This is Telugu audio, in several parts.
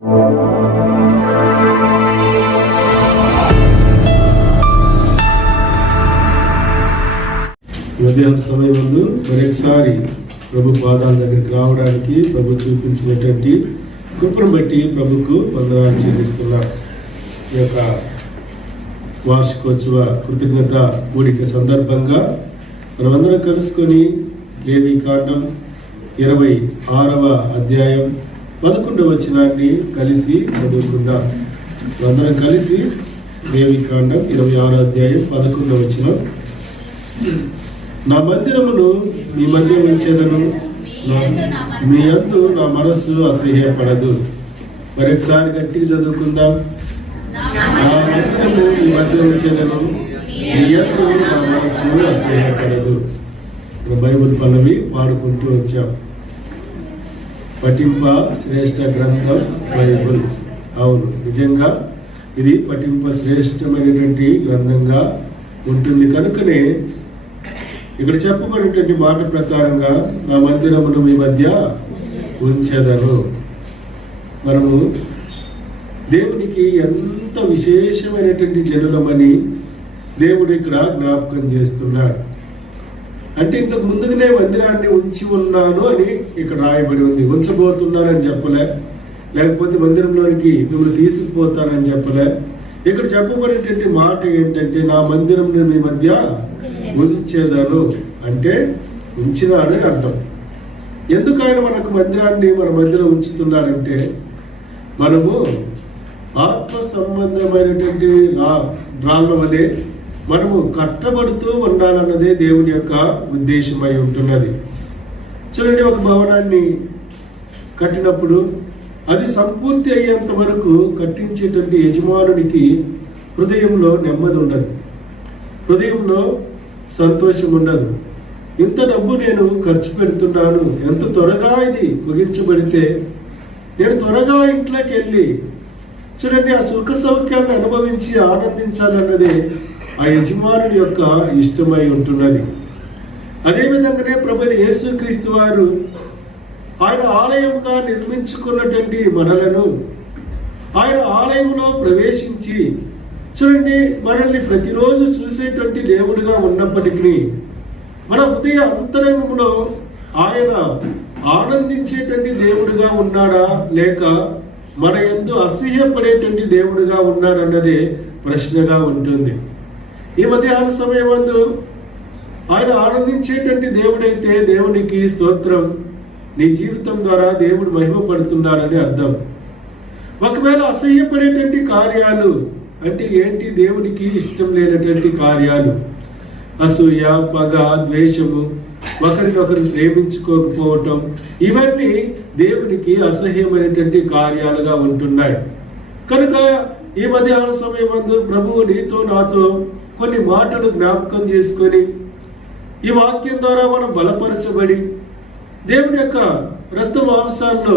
మధ్యాహ్న సమయం ముందు మరొకసారి ప్రభు పాదాల దగ్గరికి రావడానికి ప్రభు చూపించినటువంటి కృపను బట్టి ప్రభుకు వందనాలు చెల్లిస్తున్నారు. ఈ యొక్క వార్షికోత్సవ కృతజ్ఞత కూడిక సందర్భంగా మనమందరం కలుసుకొని లేవీకాండం 26వ అధ్యాయం 11వ వచనాన్ని కలిసి చదువుకుందాం. అందరం కలిసి లేవీకాండం 26వ అధ్యాయం 11వ వచనం. నా మందిరమును మీ మధ్య ఉంచేదను, మీ యందు నా మనస్సు అసహ్యపడదు. మరొకసారి గట్టిగా చదువుకుందాం. నా మందిరము మీ మధ్య ఉంచేదను, మీ యందు నా మనస్సు అసహ్యపడదు. బైబిల్ పల్లవి పాడుకుంటూ వచ్చాం. పఠింప శ్రేష్ఠ గ్రంథం బైబిల్. అవును, నిజంగా ఇది పఠింప శ్రేష్టమైనటువంటి గ్రంథంగా ఉంటుంది. కనుకనే ఇక్కడ చెప్పబడినటువంటి మాట ప్రకారంగా నా మందిరమును మీ మధ్య ఉంచెదను. మనము దేవునికి ఎంత విశేషమైనటువంటి జనులమని దేవుడు ఇక్కడ జ్ఞాపకం చేస్తున్నాడు. అంటే ఇంతకు ముందుగానే మందిరాన్ని ఉంచి ఉన్నాను అని ఇక్కడ రాయబడి ఉంది. ఉంచబోతున్నానని చెప్పలే, లేకపోతే మందిరంలోనికి మిమ్మల్ని తీసుకుపోతానని చెప్పలే. ఇక్కడ చెప్పబడినటువంటి మాట ఏంటంటే నా మందిరం మీ మధ్య ఉంచెదను అంటే ఉంచినాడు అని అర్థం. ఎందుకు ఆయన మనకు మందిరాన్ని మన మధ్యలో ఉంచుతున్నారంటే మనము ఆత్మ సంబంధమైనటువంటి రాళ్ళ వలె మనము కట్టబడుతూ ఉండాలన్నదే దేవుని యొక్క ఉద్దేశమై ఉంటున్నది. చూడండి, ఒక భవనాన్ని కట్టినప్పుడు అది సంపూర్తి అయ్యేంత వరకు కట్టించేటువంటి యజమానునికి హృదయంలో నెమ్మది ఉండదు, హృదయంలో సంతోషం ఉండదు. ఇంత డబ్బు నేను ఖర్చు పెడుతున్నాను, ఎంత త్వరగా ఇది ముగించబడితే నేను త్వరగా ఇంట్లోకి వెళ్ళి చూడండి ఆ సుఖ సౌఖ్యాన్ని అనుభవించి ఆనందించాలన్నదే ఆ యజమానుడి యొక్క ఇష్టమై ఉంటున్నది. అదేవిధంగానే ప్రభువైన యేసుక్రీస్తు వారు ఆయన ఆలయంగా నిర్మించుకున్నటువంటి మనలను ఆయన ఆలయంలో ప్రవేశించి చూడండి మనల్ని ప్రతిరోజు చూసేటువంటి దేవుడిగా ఉన్నప్పటికీ మన హృదయ అంతరంగంలో ఆయన ఆనందించేటువంటి దేవుడిగా ఉన్నాడా లేక మన యందు అసహ్యపడేటువంటి దేవుడిగా ఉన్నాడన్నదే ప్రశ్నగా ఉంటుంది. ఈ మధ్యాహ్న సమయమందు ఆయన ఆనందించేటువంటి దేవుడైతే దేవునికి స్తోత్రం, నీ జీవితం ద్వారా దేవుడు మహిమపడుతున్నాడని అర్థం. ఒకవేళ అసహ్యపడేటువంటి కార్యాలు అంటే ఏంటి? దేవునికి ఇష్టం లేనటువంటి కార్యాలు, అసూయ, పగ, ద్వేషము, ఒకరినొకరు ప్రేమించుకోకపోవటం, ఇవన్నీ దేవునికి అసహ్యమైనటువంటి కార్యాలుగా ఉంటున్నాయి. కనుక ఈ మధ్యాహ్న సమయమందు ప్రభువు నీతో నాతో కొన్ని మాటలు జ్ఞాపకం చేసుకొని ఈ వాక్యం ద్వారా మనం బలపరచబడి దేవుని యొక్క రక్త మాంసాల్లో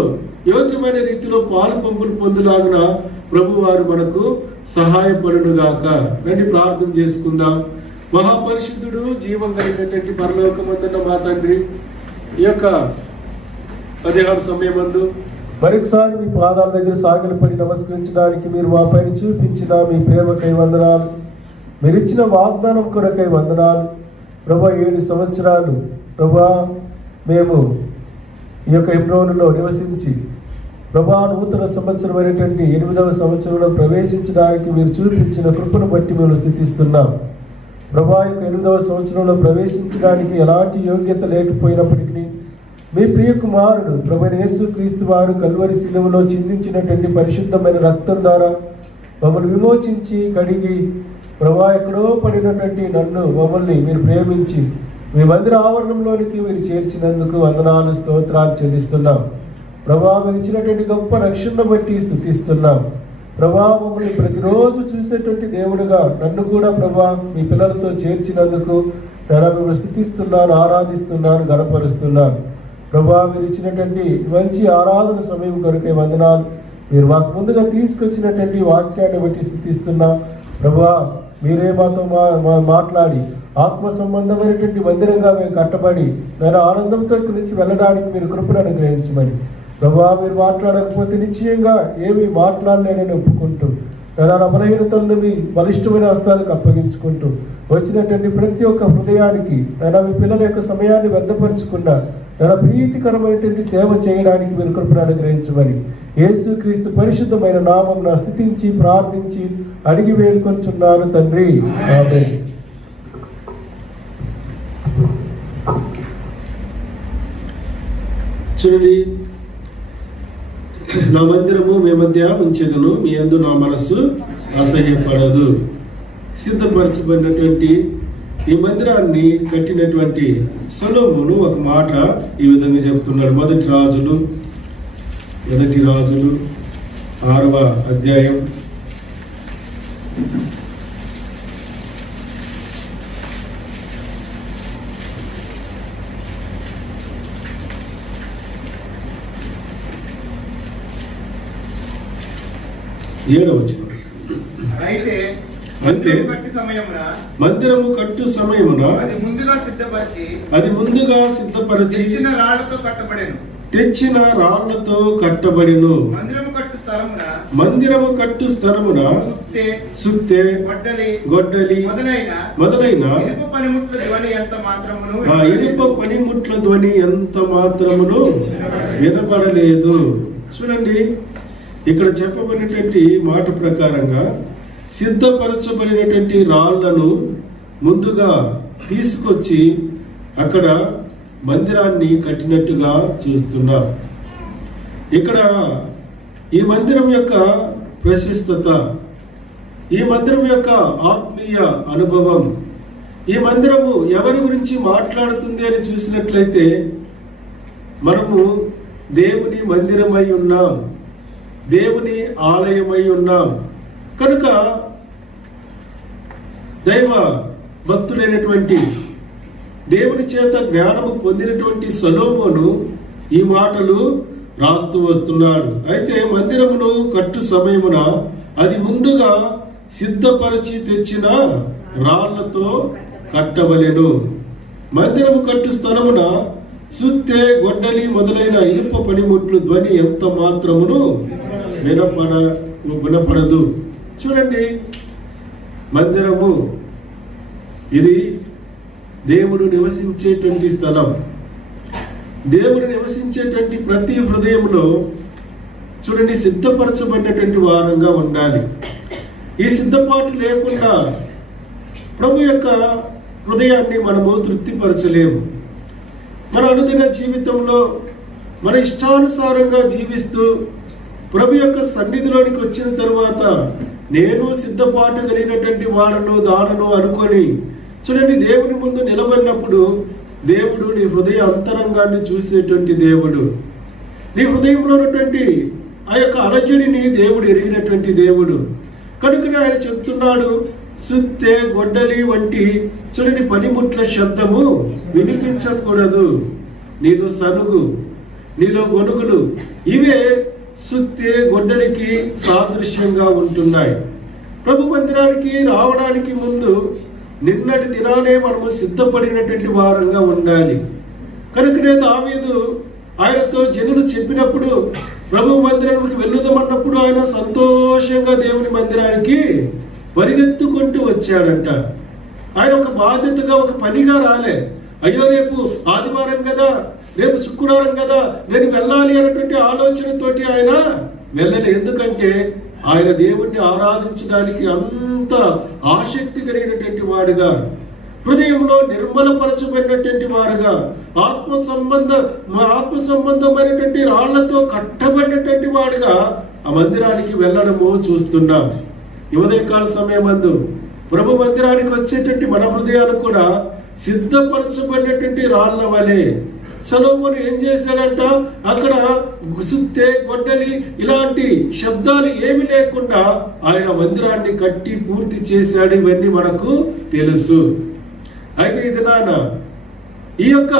యోగ్యమైన రీతిలో పాలు పంపులు పొందులాగున ప్రభు వారు మనకు సహాయపడునుగాక. రండి ప్రార్థన చేసుకుందాం. మహాపరిశుద్ధుడు, జీవం కలిగినటువంటి పరలోకమందున్న మా తండ్రి, ఈ యొక్క మధ్యాహ్న సమయమందు మరొకసారి మీ పాదాల దగ్గర సాగిలపడి నమస్కరించడానికి మీరు మా పైన చూపించిన మీ ప్రేమకై వందనాలు, మీరు ఇచ్చిన వాగ్దానం కొరకై వందనాలు. ప్రభా 7 సంవత్సరాలు ప్రభా మేము ఈ యొక్క హెబ్రోనులో నివసించి ప్రభా నూతన సంవత్సరమైనటువంటి 8వ సంవత్సరంలో ప్రవేశించడానికి మీరు చూపించిన కృపను బట్టి మేము స్థితిస్తున్నాం. ప్రభా యొక్క 8వ సంవత్సరంలో ప్రవేశించడానికి ఎలాంటి యోగ్యత లేకపోయినప్పటికీ మీ ప్రియ కుమారుడు ప్రభువైన యేసుక్రీస్తు వారు కల్వరి శిలువలో చిందించినటువంటి పరిశుద్ధమైన రక్తం ద్వారా మమ్మల్ని విమోచించి కడిగి ప్రభా ఎక్కడో పడినటువంటి మమ్మల్ని మీరు ప్రేమించి మీ మందిర ఆవరణంలోనికి మీరు చేర్చినందుకు వందనాలు, స్తోత్రాలు చెల్లిస్తున్నాం. ప్రభా మీరు ఇచ్చినటువంటి గొప్ప రక్షణను బట్టి స్తుతిస్తున్నాం. ప్రభా మమ్మల్ని ప్రతిరోజు చూసేటువంటి దేవుడుగా నన్ను కూడా ప్రభా మీ పిల్లలతో చేర్చినందుకు మిమ్మల్ని స్తుతిస్తున్నాను, ఆరాధిస్తున్నాను, గణపరుస్తున్నాను. ప్రభా మీరు ఇచ్చినటువంటి మంచి ఆరాధన సమయం కొరకే వందనాలు. మీరు మాకు ముందుగా తీసుకొచ్చినటువంటి వాక్యాన్ని బట్టి స్తుతిస్తున్నాం. ప్రభా మీరే మాతో మాట్లాడి ఆత్మ సంబంధమైనటువంటి మందిరంగా మేము కట్టబడి నేను ఆనందంతో ఇక్కడి నుంచి వెళ్ళడానికి మీరు కృపను అనుగ్రహించమని ప్రభా మీరు మాట్లాడకపోతే నిశ్చయంగా ఏమీ మాట్లాడలేనని ఒప్పుకుంటూ నా బలహీనతలను మీ బలిష్టమైన హస్తాలకు అప్పగించుకుంటూ వచ్చినటువంటి ప్రతి ఒక్క హృదయానికి మీ పిల్లల యొక్క సమయాన్ని వ్యర్థపరుచుకున్నా ప్రీతికరమైనటువంటి సేవ చేయడానికి మీరు కృపను అనుగ్రహించమని యేసుక్రీస్తు పరిశుద్ధమైన నామం స్తుతించి ప్రార్థించి అడిగి వేడుకొంచున్నాను తండ్రి, ఆమేన్. చూడండి, నా మందిరము మీ మధ్య ఉంచెదను, మీ యందు నా మనస్సు అసహ్యపడదు. సిద్ధపరచబడినటువంటి ఈ మందిరాన్ని కట్టినటువంటి సొలొమోను ఒక మాట ఈ విధంగా చెప్తున్నాడు. మొదటి రాజులు 6వ అధ్యాయం 7వ వచనం. అంతే మందిరము కట్టు సమయమున అది ముందుగా సిద్ధపరచి తెచ్చిన రాళ్లతో కట్టబడిను. మందిరము కట్టు స్థలమున సుత్తె, గొడ్డలి మొదలైన ఇనుప పనిముట్ల ధ్వని ఎంత మాత్రమును వినబడలేదు. చూడండి, ఇక్కడ చెప్పబడినటువంటి మాట ప్రకారంగా సిద్ధపరచబడినటువంటి రాళ్లను ముందుగా తీసుకొచ్చి అక్కడ మందిరాన్ని కట్టినట్టుగా చూస్తున్నాం. ఇక్కడ ఈ మందిరం యొక్క ప్రశస్తత, ఈ మందిరం యొక్క ఆత్మీయ అనుభవం, ఈ మందిరము ఎవరి గురించి మాట్లాడుతుంది అని చూసినట్లయితే మనము దేవుని మందిరమై ఉన్నాం, దేవుని ఆలయమై ఉన్నాం. కనుక దైవ భక్తులైనటువంటి దేవుని చేత జ్ఞానము పొందినటువంటి సొలొమోను ఈ మాటలు రాస్తూ వస్తున్నాడు. అయితే మందిరమును కట్టు సమయమున అది ముందుగా సిద్ధపరిచి తెచ్చిన రాళ్లతో కట్టవలెను. మందిరము కట్టు స్థలమున సుత్తె, గొడ్డలి మొదలైన ఇనుప పనిముట్లు ధ్వని ఎంత మాత్రమును వినపడదు. చూడండి, మందిరము ఇది దేవుడు నివసించేటువంటి స్థలం. దేవుడు నివసించేటువంటి ప్రతి హృదయంలో చూడండి సిద్ధపరచబడినటువంటి వారంగా ఉండాలి. ఈ సిద్ధపాటు లేకుండా ప్రభు యొక్క హృదయాన్ని మనము తృప్తిపరచలేము. మన అనుదిన జీవితంలో మన ఇష్టానుసారంగా జీవిస్తూ ప్రభు యొక్క సన్నిధిలోనికి వచ్చిన తరువాత నేను సిద్ధపాటు కలిగినటువంటి వాడను దానను అనుకొని చూడండి దేవుని ముందు నిలబడినప్పుడు దేవుడు నీ హృదయ అంతరంగాన్ని చూసేటువంటి దేవుడు. నీ హృదయంలో ఉన్నటువంటి ఆ యొక్క అలజడిని దేవుడు ఎరిగినటువంటి దేవుడు. కనుకనే ఆయన చెప్తున్నాడు, సుత్తె, గొడ్డలి వంటి చూడండి పనిముట్ల శబ్దము వినిపించకూడదు. నీలో సనుగు, నీలో గొనుగులు ఇవే సుత్తె, గొడ్డలికి సాదృశ్యంగా ఉంటున్నాయి. ప్రభు మందిరానికి రావడానికి ముందు నిన్నటి దినానే మనము సిద్ధపడినటువంటి వారంగా ఉండాలి. కనుకనే దావీదు ఆయనతో జనులు చెప్పినప్పుడు ప్రభు మందిరానికి వెళ్ళుదామన్నప్పుడు ఆయన సంతోషంగా దేవుని మందిరానికి పరిగెత్తుకుంటూ వచ్చాడంట. ఆయన ఒక బాధ్యతగా, ఒక పనిగా రాలే. అయ్యో రేపు ఆదివారం కదా, రేపు శుక్రవారం కదా, నేను వెళ్ళాలి అన్నటువంటి ఆలోచనతోటి ఆయన వెళ్ళలే. ఎందుకంటే ఆయన దేవుణ్ణి ఆరాధించడానికి అంత ఆసక్తి కలిగినటువంటి వాడుగా, హృదయంలో నిర్మలపరచబడినటువంటి వారుగా, ఆత్మ సంబంధమైనటువంటి రాళ్లతో కట్టబడినటువంటి వాడుగా ఆ మందిరానికి వెళ్ళడము చూస్తున్నాం. ఉదయకాల సమయమందు ప్రభు మందిరానికి వచ్చేటువంటి మన హృదయాలు కూడా సిద్ధపరచబడినటువంటి రాళ్ల వలె. సొలొమోను ఏం చేశాడంట, అక్కడ సుత్తె, గొడ్డలి ఇలాంటి శబ్దాలు ఏమి లేకుండా ఆయన మందిరాన్ని కట్టి పూర్తి చేశాడు. ఇవన్నీ మనకు తెలుసు. అయితే ఇది ఈ యొక్క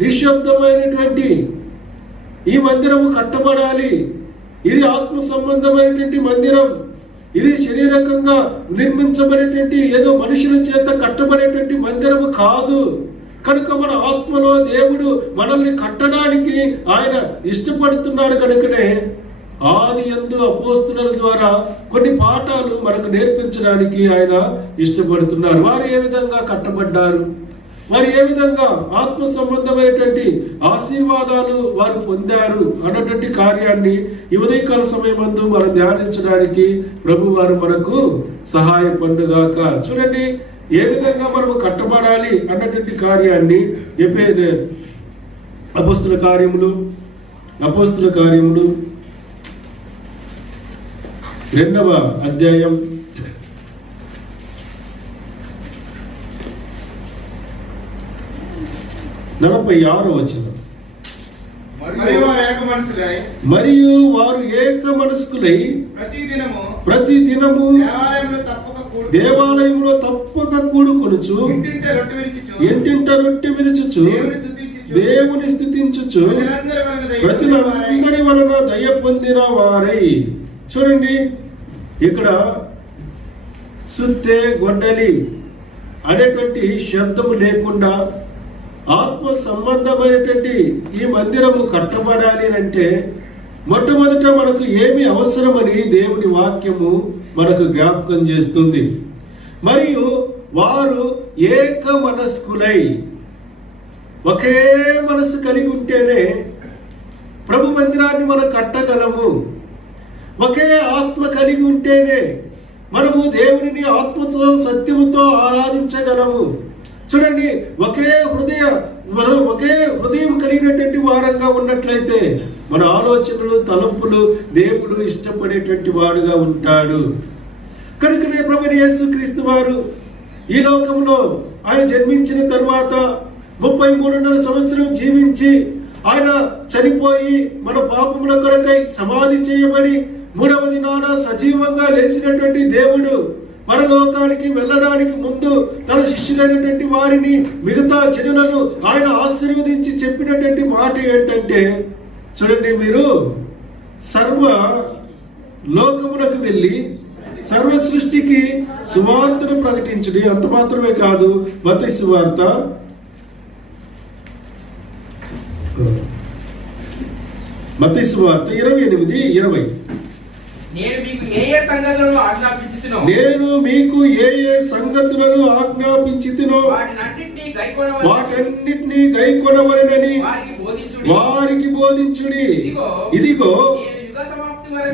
నిశ్శబ్దమైనటువంటి ఈ మందిరము కట్టబడాలి. ఇది ఆత్మ సంబంధమైనటువంటి మందిరం. ఇది శరీరకంగా నిర్మించబడేటువంటి ఏదో మనుషుల చేత కట్టబడేటువంటి మందిరము కాదు. కనుక మన ఆత్మలో దేవుడు మనల్ని కట్టడానికి ఆయన ఇష్టపడుతున్నాడు. కనుకనే ఆది యందు అపోస్తలుల ద్వారా కొన్ని పాఠాలు మనకు నేర్పించడానికి ఆయన ఇష్టపడుతున్నారు. వారు ఏ విధంగా కట్టబడ్డారు, వారు ఏ విధంగా ఆత్మ సంబంధమైనటువంటి ఆశీర్వాదాలు వారు పొందారు అన్నటువంటి కార్యాన్ని ఈ ఉదయకాల సమయమందు మనం ధ్యానించడానికి ప్రభు వారు మనకు సహాయపడుగాక. చూడండి, ఏ విధంగా మనము కట్టబడాలి అన్నటువంటి కార్యాన్ని అపోస్తల కార్యములు 2వ అధ్యాయం 46వ వచనం. మరియు వారు ఏక మనస్కులై ప్రతి దినము దేవాలయంలో తప్పక కూడుకొనుచు ఇంటింట రొట్టె విరుచుచు దేవుని స్తుతించుచు ప్రజలందరి వలన దయ పొందిన వారై. చూడండి, ఇక్కడ సుత్తె గొడ్డలి అనేటువంటి శబ్దము లేకుండా ఆత్మ సంబంధమైనటువంటి ఈ మందిరము కట్టబడాలి అంటే మొట్టమొదట మనకు ఏమి అవసరమని దేవుని వాక్యము మనకు జ్ఞాపకం చేస్తుంది. మరియు వారు ఏక మనస్కులై ఒకే మనసు కలిగి ఉంటేనే ప్రభు మందిరాన్ని మనం కట్టగలము. ఒకే ఆత్మ కలిగి ఉంటేనే మనము దేవునిని ఆత్మతో సత్యముతో ఆరాధించగలము. చూడండి, ఒకే హృదయం కలిగినటువంటి వారంగా ఉన్నట్లయితే మన ఆలోచనలు తలంపులు దేవుడు ఇష్టపడేటువంటి వాడుగా ఉంటాడు. కనుకనే ప్రభువైన యేసుక్రీస్తు వారు ఈ లోకంలో ఆయన జన్మించిన తర్వాత 33.5 సంవత్సరం జీవించి ఆయన చనిపోయి మన పాపముల కొరకై సమాధి చేయబడి 3వ దినాన సజీవంగా లేచినటువంటి దేవుడు పరలోకానికి వెళ్ళడానికి ముందు తన శిష్యులైనటువంటి వారిని, మిగతా జనులను ఆయన ఆశీర్వదించి చెప్పినటువంటి మాట ఏంటంటే, చూడండి, మీరు సర్వ లోకమునకు వెళ్ళి సర్వ సృష్టికి సువార్తను ప్రకటించుడి. అంత మాత్రమే కాదు, మత్తయి సువార్త 28:20. నేను మీకు ఏ ఏ సంగతులను ఆజ్ఞాపించితినో వాటన్నిటినీ గైకొనవలెనని వారికి బోధించుడి. ఇదిగో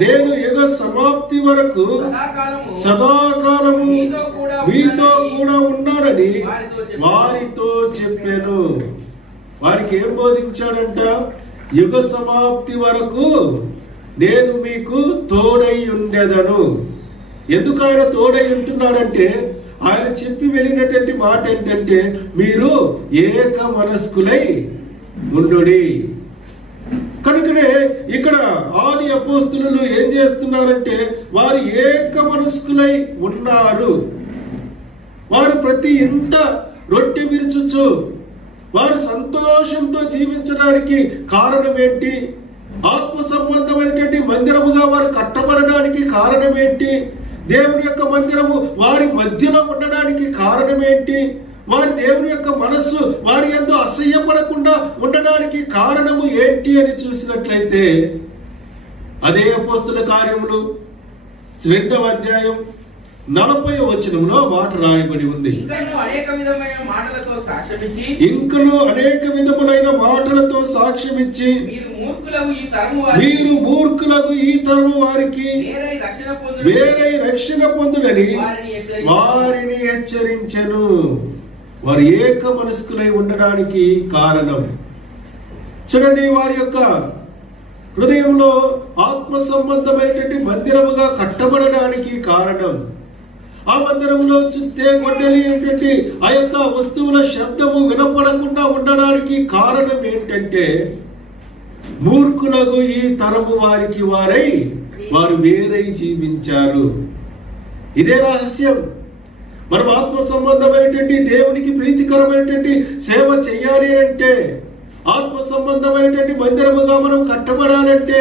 నేను యుగ సమాప్తి వరకు సదాకాలము మీతో కూడా ఉన్నానని వారితో చెప్పాను. వారికి ఏం బోధించాడంట? యుగ సమాప్తి వరకు నేను మీకు తోడై ఉండేదను. ఎందుకు ఆయన తోడై ఉంటున్నాడంటే, ఆయన చెప్పి వెళ్ళినటువంటి మాట ఏంటంటే, మీరు ఏక మనస్కులై ఉండుడి. కనుకనే ఇక్కడ ఆది అపోస్తలులు ఏం చేస్తున్నారంటే, వారు ఏక మనస్కులై ఉన్నారు. వారు ప్రతి ఇంట రొట్టె విరుచుచు వారు సంతోషంతో జీవించడానికి కారణం ఏంటి? ఆత్మ సంబంధమైనటువంటి మందిరముగా వారు కట్టబడడానికి కారణం ఏంటి? దేవుని యొక్క మందిరము వారి మధ్యలో ఉండడానికి కారణం ఏంటి? వారి దేవుని యొక్క మనస్సు వారి యందు అసహ్యపడకుండా ఉండడానికి కారణము ఏంటి అని చూసినట్లయితే, అదే అపోస్తల కార్యములు 2వ అధ్యాయం 40వ వచనంలో మాట రాయబడి ఉంది. ఇంకను అనేక విధములైన మాటలతో సాక్ష్యమిచ్చి మీరు మూర్ఖులకు ఈ తరము వారికి వేరే రక్షణ పొందుడని వారిని హెచ్చరించెను. వారు ఏక మనస్కులై ఉండడానికి కారణం, చూడండి, వారి యొక్క హృదయంలో ఆత్మ సంబంధమైనటువంటి మందిరముగా కట్టబడడానికి కారణం, ఆ మందిరంలో సుత్తే గొడ్డలినటువంటి ఆ యొక్క వస్తువుల శబ్దము వినపడకుండా ఉండడానికి కారణం ఏంటంటే, మూర్ఖులకు ఈ తరము వారికి వారు వేరై జీవించారు. ఇదే రహస్యం. మనం ఆత్మ సంబంధమైనటువంటి దేవునికి ప్రీతికరమైనటువంటి సేవ చేయాలి అంటే, ఆత్మ సంబంధమైనటువంటి మందిరముగా మనం కట్టబడాలంటే,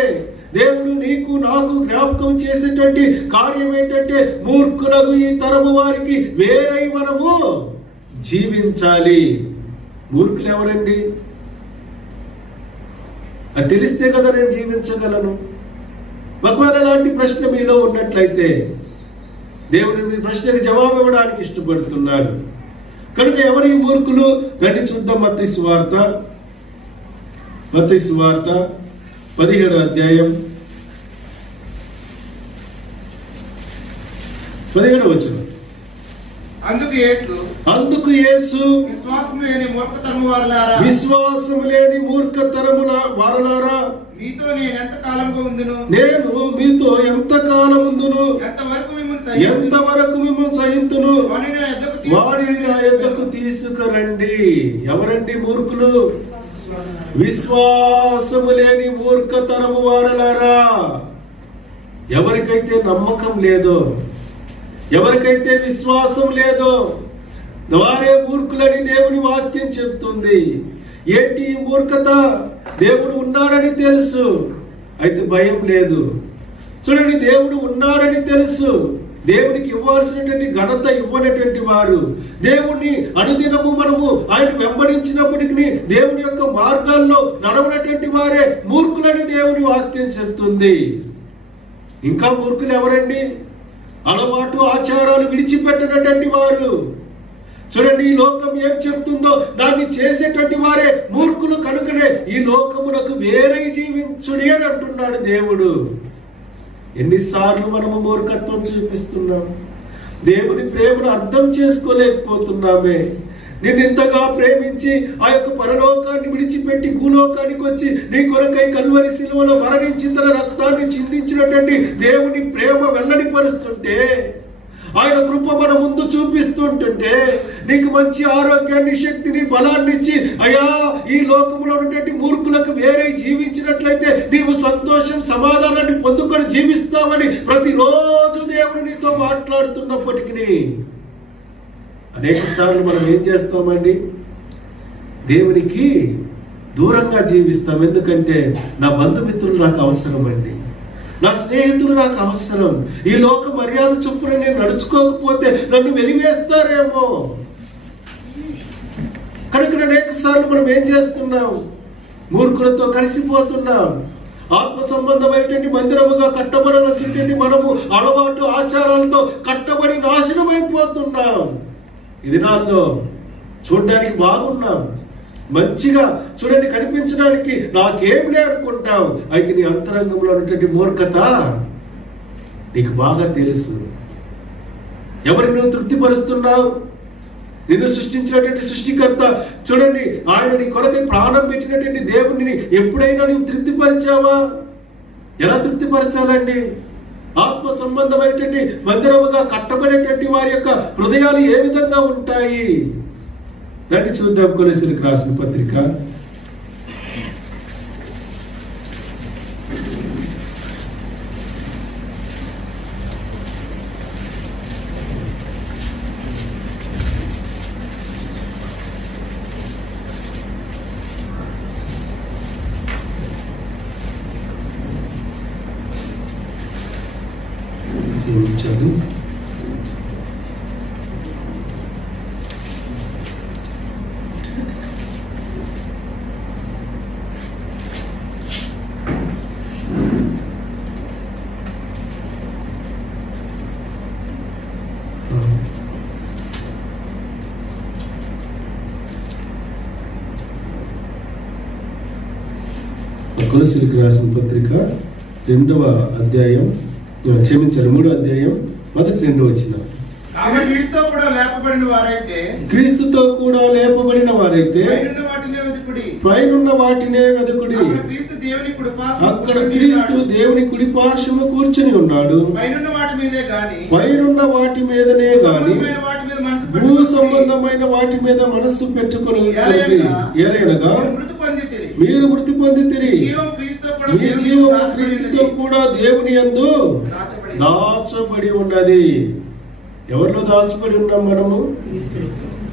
దేవుడు నీకు నాకు జ్ఞాపకం చేసేటువంటి కార్యం ఏంటంటే, మూర్ఖులకు ఈ తరము వారికి వేరై మనము జీవించాలి. మూర్ఖులు ఎవరండి? అది తెలిస్తే కదా నేను జీవించగలను. ఒకవేళ అలాంటి ప్రశ్న మీలో ఉన్నట్లయితే దేవుడు మీ ప్రశ్నకి జవాబు ఇవ్వడానికి ఇష్టపడుతున్నాడు. కనుక ఎవరు ఈ మూర్ఖులు? రండి చూద్దాం. మత్తయి సువార్త 17వ అధ్యాయం 17వ వచనం. అందుకు యేసు విశ్వాసము లేని మూర్ఖతరముల వారలారా, నేను మీతో ఎంతకాలం ఉందును, ఎంతవరకు మిమ్మల్ని సహింతును, వారిని నా యొద్దకు తీసుకురండి. ఎవరండి మూర్ఖులు? విశ్వాసము లేని మూర్ఖతరము వారలారా. ఎవరికైతే నమ్మకం లేదో, ఎవరికైతే విశ్వాసం లేదో వారే మూర్ఖులని దేవుని వాక్యం చెప్తుంది. ఏంటి ఈ మూర్ఖత? దేవుడు ఉన్నాడని తెలుసు, అయితే భయం లేదు. చూడండి, దేవుడు ఉన్నాడని తెలుసు, దేవునికి ఇవ్వాల్సినటువంటి ఘనత ఇవ్వనటువంటి వారు, దేవుణ్ణి అనుదినము మనము ఆయన వెంబడించినప్పటికీ దేవుని యొక్క మార్గాల్లో నడవనటువంటి వారే మూర్ఖులని దేవుని వాక్యం చెప్తుంది. ఇంకా మూర్ఖులు ఎవరండి? అలవాటు ఆచారాలు విడిచిపెట్టినటువంటి వారు. చూడండి, ఈ లోకం ఏం చెప్తుందో దాన్ని చేసేటువంటి వారే మూర్ఖులు. కనుకనే ఈ లోకమునకు వేరే జీవించుడి అని అంటున్నాడు దేవుడు. ఎన్నిసార్లు మనము మూర్ఖత్వం చూపిస్తున్నాం, దేవుని ప్రేమను అర్థం చేసుకోలేకపోతున్నామే. నిన్ను ఇంతగా ప్రేమించి ఆ యొక్క పరలోకాన్ని విడిచిపెట్టి భూలోకానికి వచ్చి నీ కొరకై కల్వరి శిలువలో మరణించి తన రక్తాన్ని చిందించినటువంటి దేవుని ప్రేమ వెల్లడిపరుస్తుంటే, ఆయన కృప మన ముందు చూపిస్తుంటుంటే, నీకు మంచి ఆరోగ్యాన్ని, శక్తిని, బలాన్ని ఇచ్చి అయ్యా ఈ లోకంలో ఉన్నటువంటి మూర్ఖులకు వేరే జీవించినట్లయితే నీవు సంతోషం, సమాధానాన్ని పొందుకొని జీవిస్తామని ప్రతిరోజు దేవుడు నీతో మాట్లాడుతున్నప్పటికీ అనేక సార్లు మనం ఏం చేస్తామండి? దేవునికి దూరంగా జీవిస్తాం. ఎందుకంటే నా బంధుమిత్రులు నాకు అవసరం అండి, నా స్నేహితులు నాకు అవసరం, ఈ లోక మర్యాద చొప్పున నేను నడుచుకోకపోతే నన్ను వెలివేస్తారేమో. కనుక అనేక సార్లు మనం ఏం చేస్తున్నాం? మూర్ఖులతో కలిసిపోతున్నాం. ఆత్మ సంబంధమైనటువంటి మందిరముగా కట్టబడాల్సినటువంటి మనము అలవాటు ఆచారాలతో కట్టబడి నాశనమైపోతున్నాం. ఈ దినాల్లో చూడడానికి బాగున్నాం, మంచిగా చూడండి, కనిపించడానికి నాకేం లేనుకుంటావు. అయితే నీ అంతరంగంలో ఉన్నటువంటి మూర్ఖత నీకు బాగా తెలుసు. ఎవరిని నువ్వు తృప్తిపరుస్తున్నావు? నిన్ను సృష్టించినటువంటి సృష్టికర్త చూడండి, ఆయన నీ కొరకై ప్రాణం పెట్టినటువంటి దేవుడిని ఎప్పుడైనా నువ్వు తృప్తిపరిచావా? ఎలా తృప్తిపరచాలండి? ఆత్మ సంబంధమైనటువంటి మందిరముగా కట్టబడేటువంటి వారి యొక్క హృదయాలు ఏ విధంగా ఉంటాయి? రండి చూద్దాం. కొలస్సీలకు రాసిన పత్రిక 2 కొలస్సీలకు రాసిన పత్రిక 2వ అధ్యాయం, క్షమించాలి 3వ అధ్యాయం 1-2 వచనం. క్రీస్తుతో కూడా లేపబడిన వారైతే పైనున్న వాటినే వెదకుడి. అక్కడ క్రీస్తు దేవుని కుడి పార్శ్వము కూర్చుని ఉన్నాడు. పైనున్న వాటి మీదనే గాని భూ సంబంధమైన వాటి మీద మనస్సు పెట్టుకుని ఏలైనగా మీరు మృతి పొందితిరి. మీ జీవము క్రీస్తుతో కూడా దేవుని యందు దాచబడి ఉన్నది. ఎవరిలో దాచబడి ఉన్నాం మనము?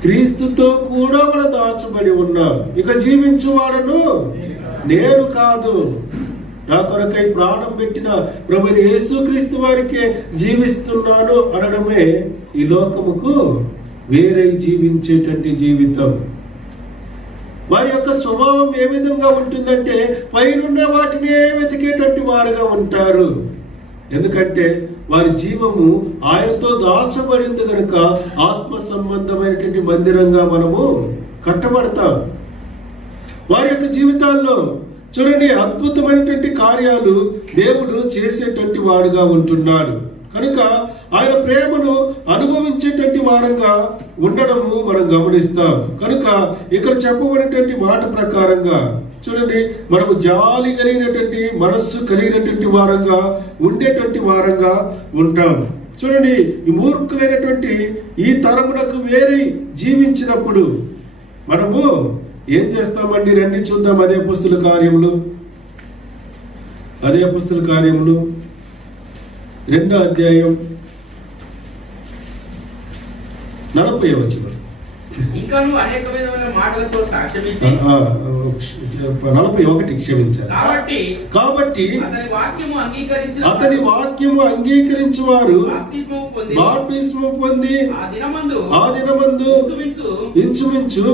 క్రీస్తుతో కూడా మనం దాచబడి ఉన్నాం. ఇక జీవించువాడను నేను కాదు, నా కొరకై ప్రాణం పెట్టిన ప్రభువైన యేసుక్రీస్తు వారికే జీవిస్తున్నాను అనడమే ఈ లోకముకు వేరే జీవించేటువంటి జీవితం. వారి యొక్క స్వభావం ఏ విధంగా ఉంటుందంటే పైనున్న వాటినే వెతికేటువంటి వారుగా ఉంటారు. ఎందుకంటే వారి జీవము ఆయనతో దాచబడింది కనుక ఆత్మ సంబంధమైనటువంటి మందిరంగా మనము కట్టబడతాం. వారి యొక్క జీవితాల్లో చూడండి, అద్భుతమైనటువంటి కార్యాలు దేవుడు చేసేటువంటి వాడుగా ఉంటున్నాడు. కనుక ఆయన ప్రేమను అనుభవించేటువంటి వారంగా ఉండడము మనం గమనిస్తాం. కనుక ఇక్కడ చెప్పబడినటువంటి మాట ప్రకారంగా చూడండి, మనము జాలి కలిగినటువంటి మనస్సు కలిగినటువంటి వారంగా ఉండేటువంటి వారంగా ఉంటాం. చూడండి, ఈ మూర్ఖులైనటువంటి ఈ తరమునకు వేరే జీవించినప్పుడు మనము ఏం చేస్తామండి? రండి చూద్దాం. అదే అపోస్తలుల కార్యములు 2వ అధ్యాయం 40వ వచనం. ఇంకను అనేక విధమైన మాటలతో సాక్ష్యమిచ్చి 41 క్షమించాలి. కాబట్టి అతని వాక్యము అంగీకరించి వారు బాప్తిస్మము పొంది ఆ దినమందు ఇంచుమించు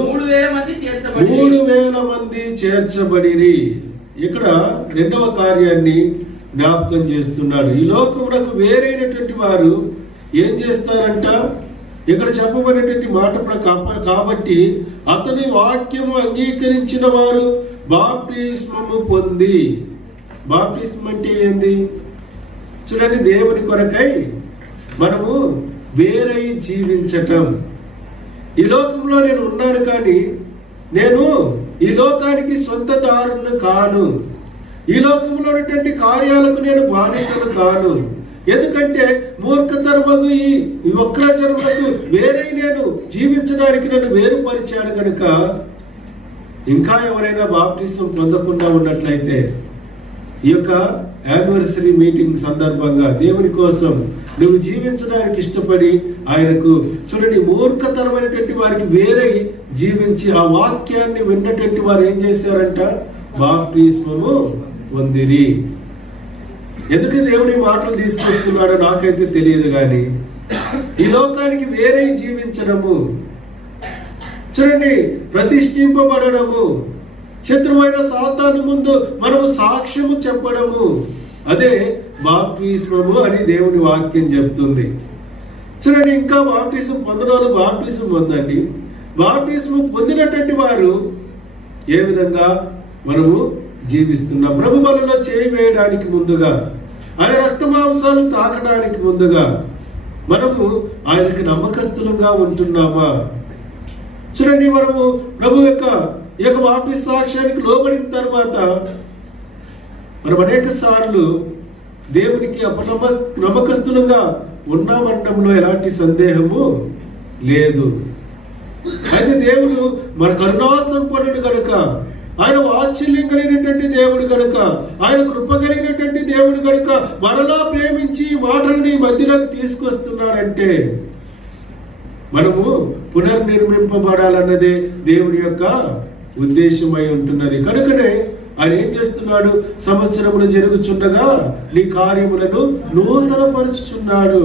3,000 మంది చేర్చబడిరి. ఇక్కడ 2వ కార్యాన్ని జ్ఞాపకం చేస్తున్నాడు. ఈ లోకమునకు వేరైనటువంటి వారు ఏం చేస్తారంట? ఇక్కడ చెప్పబడినటువంటి మాట కాబట్టి అతని వాక్యము అంగీకరించిన వారు బాప్తిస్మము పొంది. బాప్తిస్మం అంటే ఏంది? చూడండి, దేవుని కొరకై మనము వేరై జీవించటం. ఈ లోకంలో నేను ఉన్నాను, కానీ నేను ఈ లోకానికి సొంతదారును కాను. ఈ లోకంలో ఉన్నటువంటి కార్యాలకు నేను బానిసను కాను. ఎందుకంటే మూర్ఖతరమగు ఈ వక్రజనములకు వేరే నేను జీవించడానికి నన్ను వేరుపరిచాడు కనుక ఇంకా ఎవరైనా బాప్టిజం పొందకుండా ఉన్నట్లయితే ఈ యొక్క యానివర్సరీ మీటింగ్ సందర్భంగా దేవుని కోసం నువ్వు జీవించడానికి ఇష్టపడి ఆయనకు చూడండి, మూర్ఖతరమైనటువంటి వారికి వేరే జీవించి ఆ వాక్యాన్ని విన్నటువంటి వారు ఏం చేశారంట? బాప్టిజము పొందిరి. ఎందుకు దేవుడి మాటలు తీసుకొస్తున్నాడో నాకైతే తెలియదు, కానీ ఈ లోకానికి వేరే జీవించడము, చూడండి, ప్రతిష్ఠింపబడము, శత్రువైన సాతాను ముందు మనము సాక్ష్యము చెప్పడము, అదే బాప్టిజము అని దేవుని వాక్యం చెప్తుంది. చూడండి, ఇంకా బాప్టిజం పొందిన వాళ్ళు బాప్టిజం పొందండి. బాప్టిజం పొందినటువంటి వారు ఏ విధంగా మనము జీవిస్తున్నాం? ప్రభు బలలో చేయి వేయడానికి ముందుగా, ఆయన రక్త మాంసాలు తాకడానికి ముందుగా మనము ఆయనకి నమ్మకస్తులుగా ఉంటున్నామా? చూడండి, మనము ప్రభు యొక్క బాప్టిజం సాక్ష్యానికి లోబడిన తర్వాత మనం అనేక సార్లు దేవునికి నమ్మకస్తులుగా ఉన్నామనడంలో ఎలాంటి సందేహము లేదు. అయితే దేవుడు మన కరుణా సంపన్నుడు కనుక, ఆయన వాత్సల్యం కలిగినటువంటి దేవుడు కనుక, ఆయన కృప కలిగినటువంటి దేవుడు కనుక మరలా ప్రేమించి మాటలని మధ్యలోకి తీసుకొస్తున్నాడంటే మనము పునర్నిర్మింపబడాలన్నదే దేవుడి యొక్క ఉద్దేశమై ఉంటున్నది. కనుకనే ఆయన ఏం చేస్తున్నాడు? సంవత్సరములు జరుగుచుండగా నీ కార్యములను నూతనపరుచుచున్నాడు.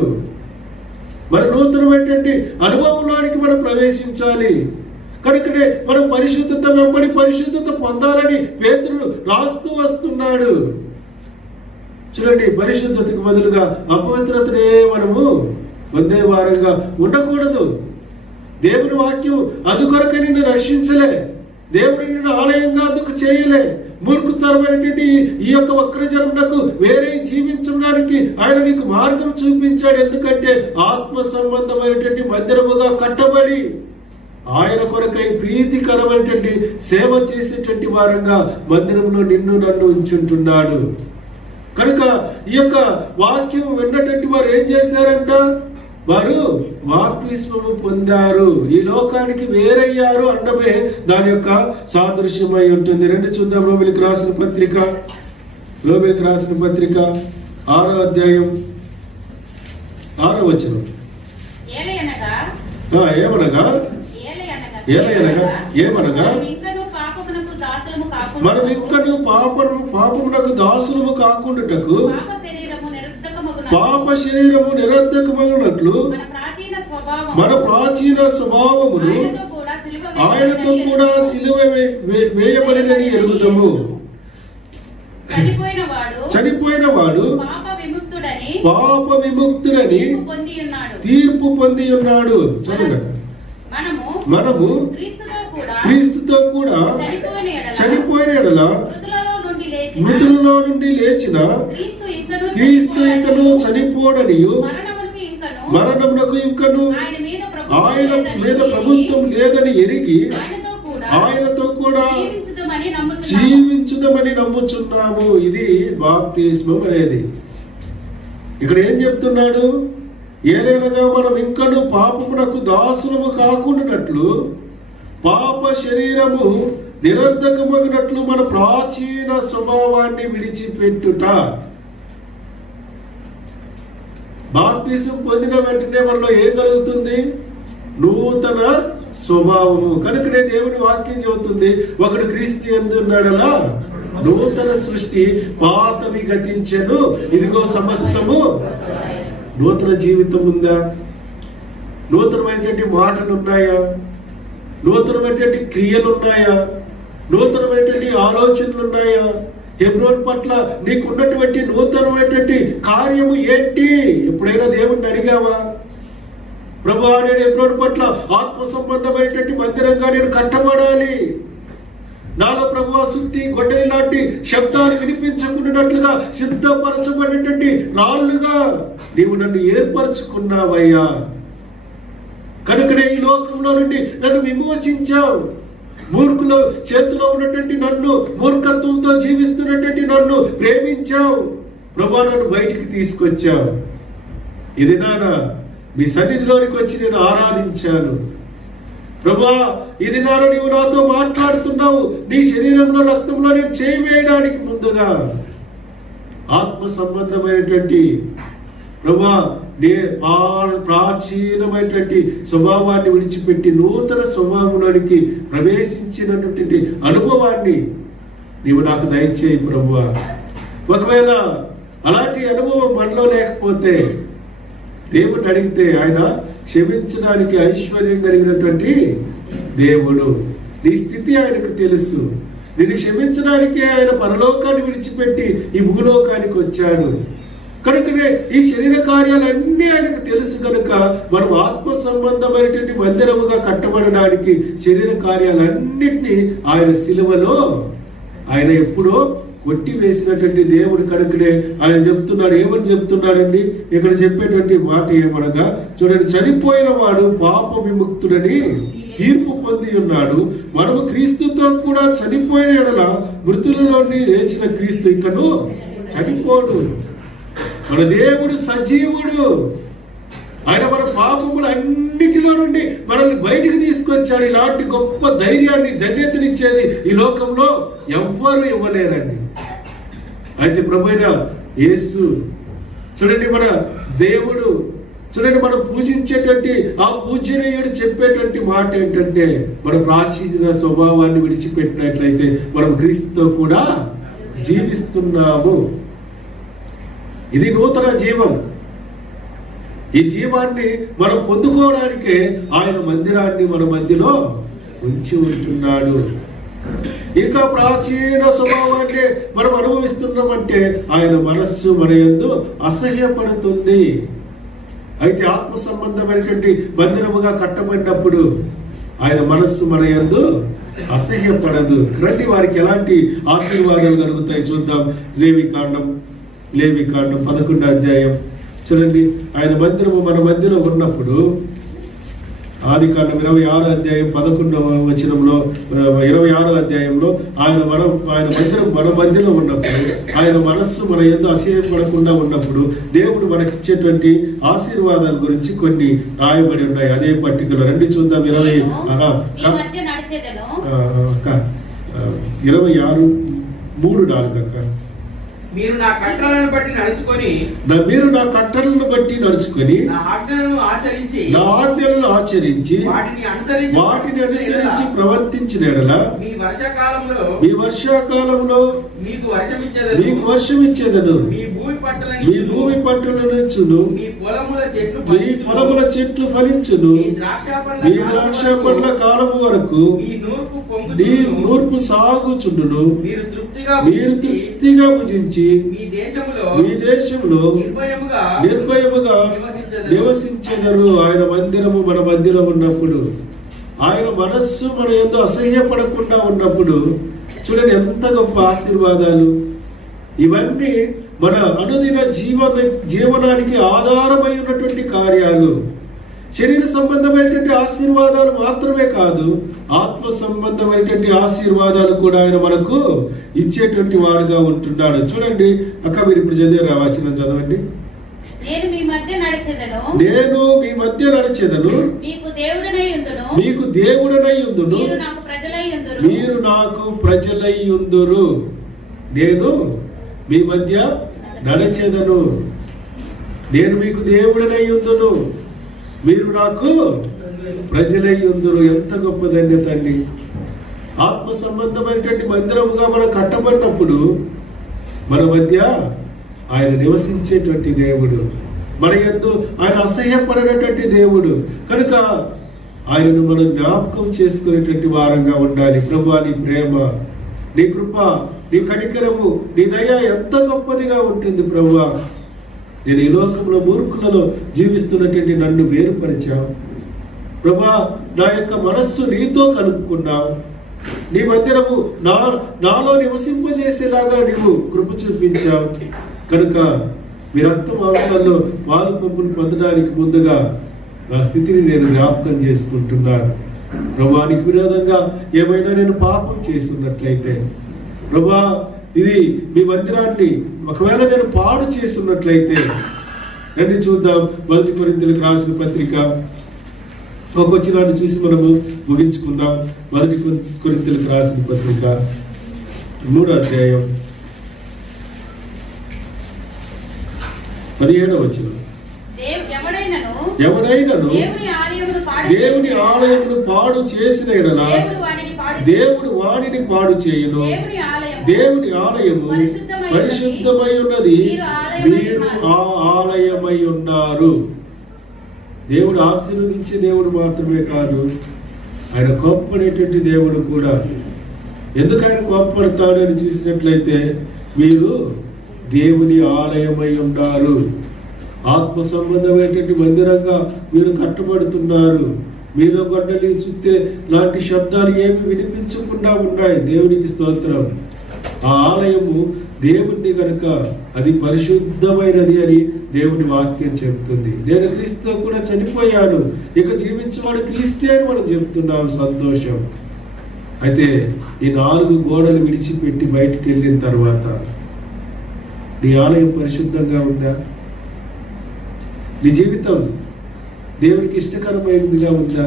మన నూతనమైనటువంటి అనుభవంలోనికి మనం ప్రవేశించాలి. కనుకనే మనం పరిశుద్ధత వెంబడి పరిశుద్ధత పొందాలని పేతురు రాస్తూ వస్తున్నాడు. చూడండి, పరిశుద్ధతకు బదులుగా అపవిత్రతనే మనము పొందే వారంగా ఉండకూడదు. దేవుని వాక్యం అందుకొరకే నిన్ను రక్షించలే, దేవుడు నిన్ను ఆలయంగా అందుకు చేయలే. మూర్ఖతరమైనటువంటి ఈ యొక్క వక్రజనమునకు వేరే జీవించడానికి ఆయన నీకు మార్గం చూపించాడు. ఎందుకంటే ఆత్మ సంబంధమైనటువంటి మందిరముగా కట్టబడి ఆయన కొరకై ప్రీతికరమైనటువంటి సేవ చేసేటువంటి వారంగా మందిరంలో నిన్ను నన్ను ఉంచుంటున్నాడు. కనుక ఈ యొక్క వాక్యం విన్నటువంటి వారు ఏం చేశారంట? వారు బాప్తిస్మము పొందారు, ఈ లోకానికి వేరయ్యారు అంటమే దాని యొక్క సాదృశ్యమై ఉంటుంది. రండి చూద్దాం, రోమిలికి రాసిన పత్రిక 6వ అధ్యాయం 6వ వచనం. ఏమనగా మనం ఇంకను పాపమునకు దాసులము కాకుండాటకు పాప శరీరము నిరర్ధకమగునట్లు మన ప్రాచీన స్వభావమును ఆయనతో కూడా సిలువ వేయబడినని ఎరుగుదము. చనిపోయిన వాడు పాప విముక్తుడని తీర్పు పొంది ఉన్నాడు. చదవండి. మనము క్రీస్తుతో కూడా చనిపోయిన యెడల మృతులలో నుండి లేచిన క్రీస్తు ఇంకను చనిపోడనియు మరణమునకు ఇంకను ఆయన మీద ప్రభుత్వం లేదని ఎరిగి ఆయనతో కూడా జీవించుదమని నమ్ముచున్నాము. ఇది బాప్టిస్మం అనేది. ఇక్కడ ఏం చెప్తున్నాడు? ఏలైనగా మనం ఇంకను పాపమునకు దాసులము కాకుండానట్లు పాప శరీరము నిరర్ధకమగినట్లు మన ప్రాచీన స్వభావాన్ని విడిచిపెట్టుట. బాప్టిజం పొందిన వెంటనే మనలో ఏం కలుగుతుంది? నూతన స్వభావము. కనుకనే దేవుని వాక్యం చెబుతుంది, ఒకడు క్రీస్తు యందు ఉన్నాడలా నూతన సృష్టి, పాతవి గతించెను, ఇదిగో సమస్తము. నూతన జీవితం ఉందా? నూతనమైనటువంటి మాటలు ఉన్నాయా? నూతనమైనటువంటి క్రియలు ఉన్నాయా? నూతనమైనటువంటి ఆలోచనలు ఉన్నాయా? హెబ్రోన్ పట్ల నీకున్నటువంటి నూతనమైనటువంటి కార్యము ఏంటి? ఎప్పుడైనా దేవుణ్ణి అడిగావా? ప్రభువా, నేను హెబ్రోన్ పట్ల ఆత్మ సంబంధమైనటువంటి మందిరంగా నేను కట్టబడాలి. నాలో ప్రభువా శుద్ధి గొడ్డలి లాంటి శబ్దాలు వినిపించకున్నట్లుగా సిద్ధపరచబడినటువంటి రాళ్ళుగా నీవు నన్ను ఏర్పరచుకున్నావయ్యా. కనుకనే ఈ లోకంలో నుండి నన్ను విమోచించావు. మూర్ఖుల చేతిలో ఉన్నటువంటి నన్ను, మూర్ఖత్వంతో జీవిస్తున్నటువంటి నన్ను ప్రేమించావు. ప్రభువా, నన్ను బయటికి తీసుకొచ్చావు. ఇది నానా మీ సన్నిధిలోనికి వచ్చి నేను ఆరాధించాను. ప్రభువా, ఇది నాన్న నీవు నాతో మాట్లాడుతున్నావు. నీ శరీరంలో రక్తంలో నేను చేయి వేయడానికి ముందుగా ఆత్మ సంబంధమైనటువంటి ప్రభువా ప్రాచీనమైనటువంటి స్వభావాన్ని విడిచిపెట్టి నూతన స్వభావంలోనికి ప్రవేశించినటువంటి అనుభవాన్ని నీవు నాకు దయచేయి ప్రభువా. ఒకవేళ అలాంటి అనుభవం మనలో లేకపోతే దేవుని అడిగితే ఆయన క్షమించడానికి ఐశ్వర్యం కలిగినటువంటి దేవుడు. నీ స్థితి ఆయనకు తెలుసు. నిన్ను క్షమించడానికే ఆయన పరలోకాన్ని విడిచిపెట్టి ఈ భూలోకానికి వచ్చాడు. కనుకనే ఈ శరీర కార్యాలన్నీ ఆయనకు తెలుసు. కనుక మనం ఆత్మ సంబంధమైనటువంటి మందిరముగా కట్టబడడానికి శరీర కార్యాలన్నింటినీ ఆయన సిలువలో ఆయన ఎప్పుడో కొట్టి వేసినటువంటి దేవుడు. కనుకనే ఆయన చెప్తున్నాడు. ఏమని చెప్తున్నాడండి? ఇక్కడ చెప్పేటువంటి మాట ఏమనగా, చూడండి, చనిపోయిన వాడు పాప విముక్తుడని తీర్పు పొంది ఉన్నాడు. మనము క్రీస్తుతో కూడా చనిపోయిన యెడల మృతులలోని లేచిన క్రీస్తు ఇంకను చనిపోడు. మన దేవుడు సజీవుడు. ఆయన మన పాపములు అన్నిటిలో నుండి మనల్ని బయటికి తీసుకొచ్చాడు. ఇలాంటి గొప్ప ధైర్యాన్ని, ధన్యతనిచ్చేది ఈ లోకంలో ఎవ్వరూ ఇవ్వలేరండి. అయితే ప్రభువైన యేసు చూడండి, మన దేవుడు చూడండి, మనం పూజించేటువంటి ఆ పూజనీయుడు చెప్పేటువంటి మాట ఏంటంటే, మన ప్రాచీన స్వభావాన్ని విడిచిపెట్టినట్లయితే మనం క్రీస్తుతో కూడా జీవిస్తున్నాము. ఇది నూతన జీవం. ఈ జీవాన్ని మనం పొందుకోవడానికే ఆయన మందిరాన్ని మన మధ్యలో ఉంచి ఉంటున్నాడు. ఇంకా ప్రాచీన స్వభావాన్ని మనం అనుభవిస్తున్నామంటే ఆయన మనస్సు మన యందు అసహ్యపడుతుంది. అయితే ఆత్మ సంబంధమైనటువంటి మందిరముగా కట్టబడినప్పుడు ఆయన మనస్సు మన యందు అసహ్యపడదు. రండి, వారికి ఎలాంటి ఆశీర్వాదాలు కలుగుతాయి చూద్దాం. లేవికాండం 11వ అధ్యాయం చూడండి. ఆయన మందిరము మన మధ్యలో ఉన్నప్పుడు, ఆదికాండం 26వ అధ్యాయం 11వ వచనంలో, 26వ అధ్యాయంలో ఆయన మందిరం మన మధ్యలో ఉన్నప్పుడు, ఆయన మనస్సు మన యందు అసహ్యపడకుండా ఉన్నప్పుడు దేవుడు మనకిచ్చేటువంటి ఆశీర్వాదాల గురించి కొన్ని రాయబడి ఉన్నాయి. అదే పట్టికలో రండి చూద్దాం. 26:3 అక్క. మీరు నా కట్టడలను బట్టి నడుచుకొని నా ఆజ్ఞలను ఆచరించి వాటిని అనుసరించి ప్రవర్తించిన యెడల మీ వర్షాకాలంలో మీకు వర్షం ఇచ్చేదను. మీ భూమి పంటలను మీ పొలముల చెట్లు ఫలించును, మీ ద్రాక్ష పండ్ల కాలము వరకు నీ నూర్పు సాగుచుండును. మీరు తృప్తిగా భుజించి మీ దేశంలో నిర్భయముగా నివసించెదరు. ఆయన మందిరము మన మధ్యలో ఉన్నప్పుడు, ఆయన మనస్సు మన యందు అసహ్యపడకుండా ఉన్నప్పుడు చూడండి ఎంత గొప్ప ఆశీర్వాదాలు. ఇవన్నీ మన అనుదిన జీవనానికి ఆధారమై ఉన్నటువంటి కార్యాలు. శరీర సంబంధమైనటువంటి ఆశీర్వాదాలు మాత్రమే కాదు, ఆత్మ సంబంధమైనటువంటి ఆశీర్వాదాలు కూడా ఆయన మనకు ఇచ్చేటువంటి వాడుగా ఉంటున్నాడు. చూడండి అక్క, మీరు ఇప్పుడు చదివారు వచనం చదవండి. నేను మీ మధ్య నడిచెదను, మీకు దేవుడనై యుందును, మీరు నాకు ప్రజలై యుందురు. నేను మీ మధ్య నడిచెదను, నేను మీకు దేవుడనై యుందును, మీరు నాకు ప్రజలై యుందురు. ఎంత గొప్ప ధన్యత అండి. ఆత్మ సంబంధమైనటువంటి మందిరముగా మనం కట్టబడినప్పుడు మన మధ్య ఆయన నివసించేటువంటి దేవుడు, మన యందు ఆయన అసహ్యపడినటువంటి దేవుడు కనుక ఆయనను మనం జ్ఞాపకం చేసుకునేటువంటి వారంగా ఉండాలి. ప్రభువా, నీ ప్రేమ, నీ కృప, నీ కనికరము, నీ దయ ఎంత గొప్పదిగా ఉంటుంది ప్రభువా. నేను ఈ లోకంలో మూర్ఖులలో జీవిస్తున్నటువంటి నన్ను వేరుపరిచావు ప్రభువా. నా యొక్క మనస్సు నీతో కలుపుకున్నావు. నీ మందిరము నాలో నివసింపజేసేలాగా నీవు కృప చూపించావు కనుక మీ రక్త మాంసాల్లో పాలు పంపును పొందడానికి ముందుగా నా స్థితిని నేను జ్ఞాపకం చేసుకుంటున్నాను. ప్రభువానికి విరోధంగా ఏమైనా నేను పాపం చేస్తున్నట్లయితే ప్రభువా, ఇది మీ మందిరాన్ని ఒకవేళ నేను పాడు చేస్తున్నట్లయితే రండి చూద్దాం. 1 కొరింథీయులకు రాసిన పత్రిక ఒక వచనాన్ని చూసి మనము ముగించుకుందాం. 1 కొరింథీయులకు రాసిన పత్రిక 3వ అధ్యాయం 17వ వచనం. ఎవడైనను దేవుని ఆలయమును పాడు చేసిన ఎడల దేవుడు వానిని పాడు చేయును. దేవుని ఆలయము పరిశుద్ధమై ఉన్నది, మీరు ఆ ఆలయమై ఉన్నారు. దేవుడు ఆశీర్వదించే దేవుడు మాత్రమే కాదు, ఆయన కోప్పడేటువంటి దేవుడు కూడా. ఎందుకు ఆయన కోప్పడతాడు అని చూసినట్లయితే మీరు దేవుని ఆలయమై ఉన్నారు. ఆత్మ సంబంధమైనటువంటి మందిరంగా మీరు కట్టబడుతున్నారు. మీలో గొడ్డలి సుత్తే లాంటి శబ్దాలు ఏమి వినిపించకుండా ఉన్నాయి. దేవునికి స్తోత్రం. ఆ ఆలయము దేవుని కనుక అది పరిశుద్ధమైనది అని దేవుని వాక్యం చెప్తుంది. నేను క్రీస్తుతో కూడా చనిపోయాను, ఇక జీవించేవాడు క్రీస్తే అని మనం చెప్తున్నాం. సంతోషం. అయితే ఈ 4 గోడలు విడిచిపెట్టి బయటికి వెళ్ళిన తర్వాత నీ ఆలయం పరిశుద్ధంగా ఉందా? నీ జీవితం దేవునికి ఇష్టకరమైనదిగా ఉందా?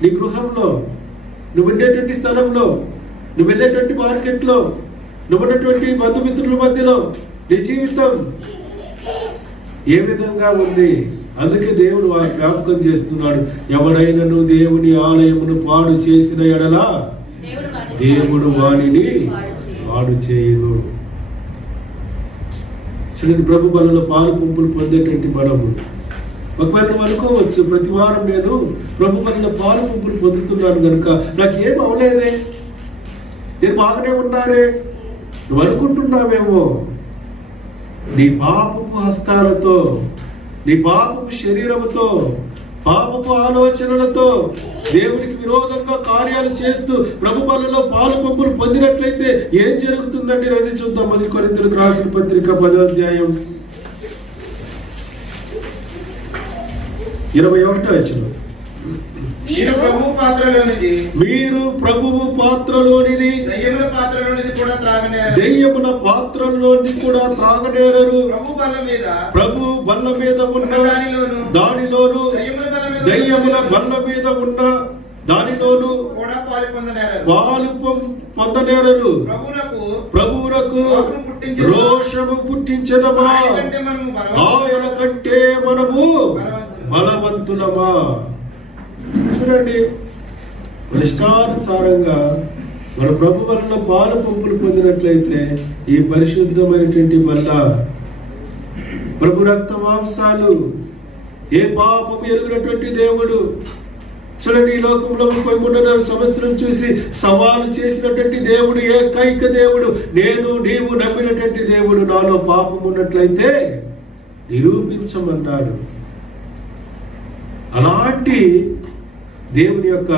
నీ గృహంలో, నువ్వు ఉండేటువంటి స్థలంలో, నువ్వు వెళ్ళేటువంటి మార్కెట్లో, నువ్వు ఉన్నటువంటి బంధుమిత్రుల మధ్యలో నీ జీవితం ఏ విధంగా ఉంది? అందుకే దేవుడు వారు జ్ఞాపకం చేస్తున్నాడు. ఎవడైనను దేవుని ఆలయమును పాడు చేసిన ఎడల దేవుడు వానిని పాడు చేయును. చూడండి, ప్రభు బలలో పాలు పంపులు పొందేటువంటి మనము ఒకవేళ నువ్వు అనుకోవచ్చు, ప్రతి వారం నేను ప్రభు బలలో పాలు పంపులు పొందుతున్నాను కనుక నాకేం అవలేదే, నేను బాగానే ఉన్నానే నువ్వు అనుకుంటున్నావేమో. నీ పాపపు హస్తాలతో, నీ పాపపు శరీరముతో, పాపపు ఆలోచనలతో దేవునికి విరోధంగా కార్యాలు చేస్తూ ప్రభు బలలో పాలు పంపులు పొందినట్లయితే ఏం జరుగుతుందండి? రండి చూద్దాం. 1 కొరింథీయులకు రాసిన పత్రిక 10వ అధ్యాయం 21వ వచనం. మీరు ప్రభువు పాత్రలోనిది దెయ్యముల పాత్రలోనిది కూడా త్రాగనేరరు. ప్రభు బల్ల మీద ఉన్న దానిలోను, దెయ్యముల బల్ల మీద ఉన్న దానిలోను పాలు పొందనేరరు. ప్రభువునకు రోషము పుట్టించదమా? ఆయన కంటే మనము బలవంతులమా? చూడండి, ఇష్టానుసారంగా మన ప్రభు వల్ల పాలు పంపులు పొందినట్లయితే ఈ పరిశుద్ధమైనటువంటి వల్ల ప్రభు రక్త మాంసాలు, ఏ పాపం ఎరుగినటువంటి దేవుడు. చూడండి, ఈ లోకంలో 33 సంవత్సరం చూసి సవాలు చేసినటువంటి దేవుడు, ఏకైక దేవుడు, నేను నీవు నమ్మినటువంటి దేవుడు, నాలో పాపం ఉన్నట్లయితే నిరూపించమన్నాడు. అలాంటి దేవుని యొక్క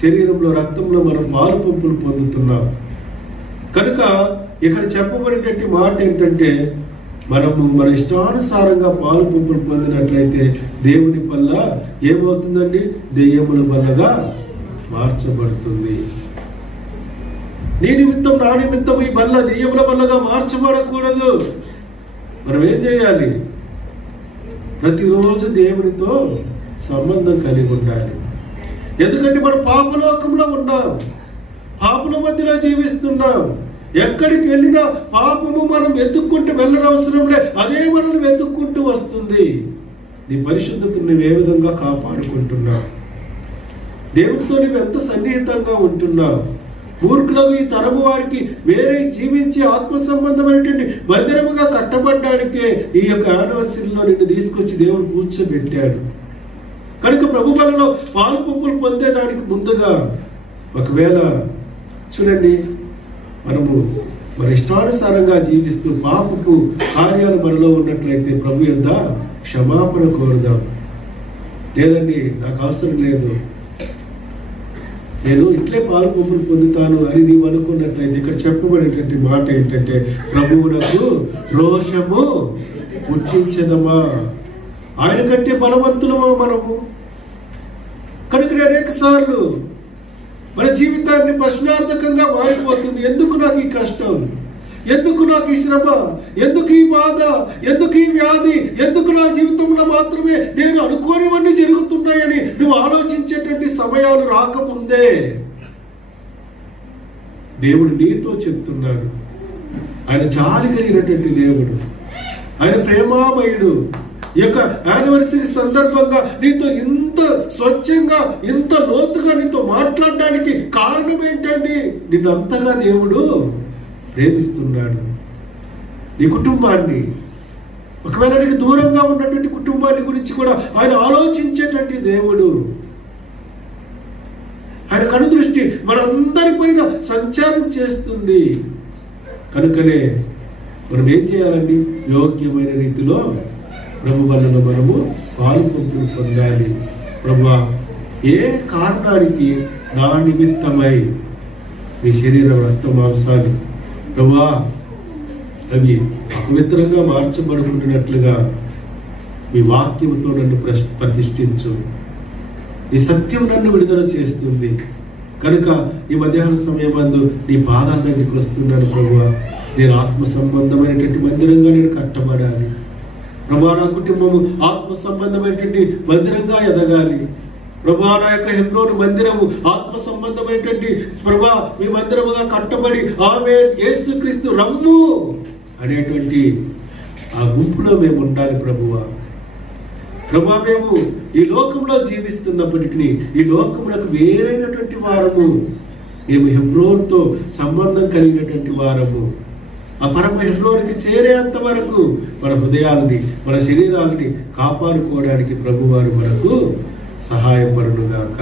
శరీరంలో, రక్తంలో మనం పాలు పంపులు పొందుతున్నాం. కనుక ఇక్కడ చెప్పబడినటువంటి మాట ఏంటంటే, మనము మన ఇష్టానుసారంగా పాలు పంపులు పొందినట్లయితే దేవుని వల్ల ఏమవుతుందండి? దెయ్యముల వల్లగా మార్చబడుతుంది. నీ నిమిత్తం, నా నిమిత్తం ఈ బల్ల దెయ్యముల వల్లగా మార్చబడకూడదు. మనం ఏం చేయాలి? ప్రతిరోజు దేవునితో సంబంధం కలిగి ఉండాలి. ఎందుకంటే మనం పాపలోకంలో ఉన్నాం, పాపుల మధ్యలో జీవిస్తున్నాం. ఎక్కడికి వెళ్ళినా పాపము మనం వెతుక్కుంటూ వెళ్ళనవసరం లే, అదే మనల్ని వెతుక్కుంటూ వస్తుంది. నీ పరిశుద్ధతను నువ్వు ఏ విధంగా కాపాడుకుంటున్నావు? దేవుడితో నువ్వు ఎంత సన్నిహితంగా ఉంటున్నావు? మూర్ఖులకు, ఈ తరము వారికి వేరే జీవించి ఆత్మ సంబంధమైనటువంటి మందిరముగా కట్టబడ్డానికే ఈ యొక్క యానివర్సరీలో నిన్ను తీసుకొచ్చి దేవుడు కూర్చోబెట్టాడు. కనుక ప్రభు బలలో పాలు పంపులు పొందేదానికి ముందుగా, ఒకవేళ చూడండి, మనము మన ఇష్టానుసారంగా జీవిస్తూ పాపపు కార్యాలు మనలో ఉన్నట్లయితే ప్రభు యొద్ద క్షమాపణ కోరుదాం. లేదండి, నాకు అవసరం లేదు, నేను ఇట్లే పాలు పంపులు పొందుతాను అని నీవు అనుకున్నట్లయితే, ఇక్కడ చెప్పబడేటువంటి మాట ఏంటంటే, ప్రభువునకు రోషము పుట్టించదమా? ఆయన కంటే బలవంతులమా మనము? కనుక అనేక సార్లు మన జీవితాన్ని ప్రశ్నార్థకంగా మారిపోతుంది. ఎందుకు నాకు ఈ కష్టం? ఎందుకు నాకు ఈ శ్రమ? ఎందుకు ఈ బాధ? ఎందుకు ఈ వ్యాధి? ఎందుకు నా జీవితంలో మాత్రమే నేను అనుకోనివన్నీ జరుగుతున్నాయని నువ్వు ఆలోచించేటువంటి సమయాలు రాకముందే దేవుడు నీతో చెప్తున్నాడు. ఆయన జాలి కలిగినటువంటి దేవుడు, ఆయన ప్రేమామయుడు. ఈ యొక్క యానివర్సరీ సందర్భంగా నీతో ఇంత స్వచ్ఛంగా, ఇంత లోతుగా నీతో మాట్లాడడానికి కారణం ఏంటండి? నిన్ను అంతగా దేవుడు ప్రేమిస్తున్నాడు. నీ కుటుంబాన్ని, ఒకవేళ నీకు దూరంగా ఉన్నటువంటి కుటుంబాన్ని గురించి కూడా ఆయన ఆలోచించేటువంటి దేవుడు. ఆయన కనుదృష్టి మనందరిపైన సంచారం చేస్తుంది. కనుకనే మనం ఏం చేయాలండి? యోగ్యమైన రీతిలో ప్రభు వలన మనము పాలు పంపులు పొందాలి. ప్రభువా, ఏ కారణానికి నా నిమిత్తమై మీ శరీర రక్త మాంసాలు ప్రభువా అవి అపవిత్రంగా మార్చబడుకుంటున్నట్లుగా మీ వాక్యముతో నన్ను ప్రతిష్ఠించు. ఈ సత్యం నన్ను విడుదల చేస్తుంది. కనుక ఈ మధ్యాహ్న సమయమందు నీ పాదాల దగ్గరికి వస్తున్నాను ప్రభువా. నేను ఆత్మ సంబంధమైనటువంటి మందిరంగా నేను కట్టబడాలి ప్రభువా. నా కుటుంబము ఆత్మ సంబంధమైనటువంటి మందిరంగా ఎదగాలి ప్రభువా. నా యొక్క హెబ్రోను మందిరము ఆత్మ సంబంధమైనటువంటి ప్రభువా మీ మందిరముగా కట్టబడి ఆమేన్ యేసుక్రీస్తు రమ్ము అనేటువంటి ఆ గుంపులో మేము ఉండాలి ప్రభువా. ప్రభువా, మేము ఈ లోకంలో జీవిస్తున్నప్పటికీ ఈ లోకములకు వేరైనటువంటి వారము. మేము హెబ్రోన్తో సంబంధం కలిగినటువంటి వారము. ఆ పరమ హెబ్రోనికి చేరేంత వరకు మన హృదయాలని, మన శరీరాలని కాపాడుకోవడానికి ప్రభువారు మనకు సహాయపడునుగాక.